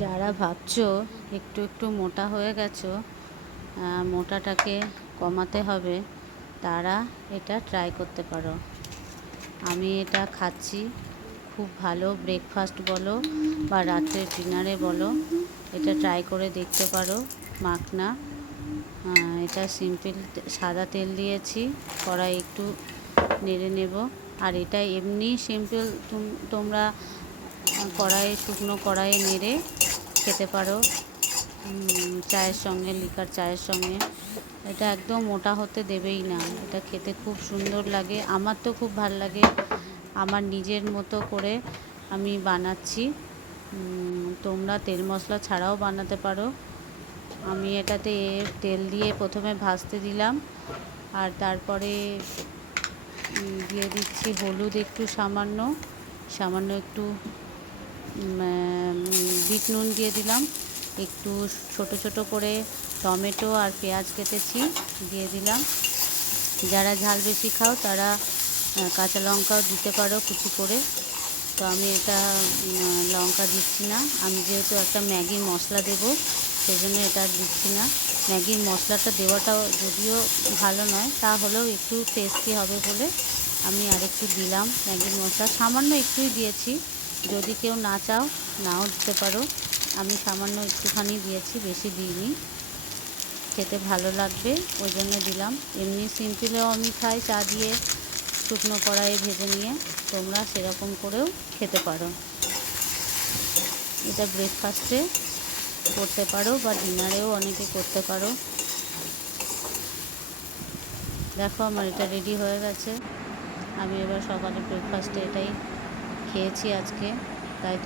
যারা ভাবছো একটু একটু মোটা হয়ে গেছো, মোটাটাকে কমাতে হবে, তারা এটা ট্রাই করতে পারো। আমি এটা খাচ্ছি, খুব ভালো ব্রেকফাস্ট বলো বা রাত্রের ডিনারে বলো, এটা ট্রাই করে দেখতে পারো। মাখনা, এটা সিম্পল সাদা তেল দিয়েছি, কড়াই একটু নেড়ে নেব। আর এটা এমনি সিম্পল তোমরা কড়াইয়ে, শুকনো কড়াইয়ে নেড়ে খেতে পারো চায়ের সঙ্গে, লিকার চায়ের সঙ্গে। এটা একদম মোটা হতে দেবেই না, এটা খেতে খুব সুন্দর লাগে, আমার তো খুব ভাল লাগে। আমার নিজের মতো করে আমি বানাচ্ছি, তোমরা তেল মশলা ছাড়াও বানাতে পারো। আমি এটাতে তেল দিয়ে প্রথমে ভাজতে দিলাম, আর তারপরে দিয়ে দিচ্ছি হলুদ একটু, সামান্য সামান্য একটু বিট নুন দিয়ে দিলাম, একটু ছোট ছোট করে টমেটো আর পেঁয়াজ কেটেছি দিয়ে দিলাম। যারা ঝাল বেশি খাও তারা কাঁচা লঙ্কাও দিতে পারো কুচি করে। তো আমি এটা লঙ্কা দিচ্ছি না, আমি যেহেতু একটা ম্যাগি মশলা দেবো সেই জন্য এটা দিচ্ছি না। ম্যাগির মশলাটা দেওয়াটাও যদিও ভালো নয়, তাহলেও একটু টেস্টি হবে বলে আমি আরেকটু দিলাম ম্যাগির মশলা, সামান্য একটুই দিয়েছি। যদি কেউ না চাও নাও দিতে পারো, আমি সামান্য একটুখানি দিয়েছি, বেশি দিইনি। খেতে ভালো লাগবে ওই জন্য দিলাম। এমনি সিম্পলেও আমি খাই চা দিয়ে, শুকনো কড়াইয়ে ভেজে নিয়ে, তোমরা সেরকম করেও খেতে পারো। এটা ব্রেকফাস্টে করতে পারো বা ডিনারেও অনেকে করতে পারো। দেখো আমার এটা রেডি হয়ে গেছে। আমি এবার সকালে ব্রেকফাস্টে এটাই খেয়েছি আজকে, তাই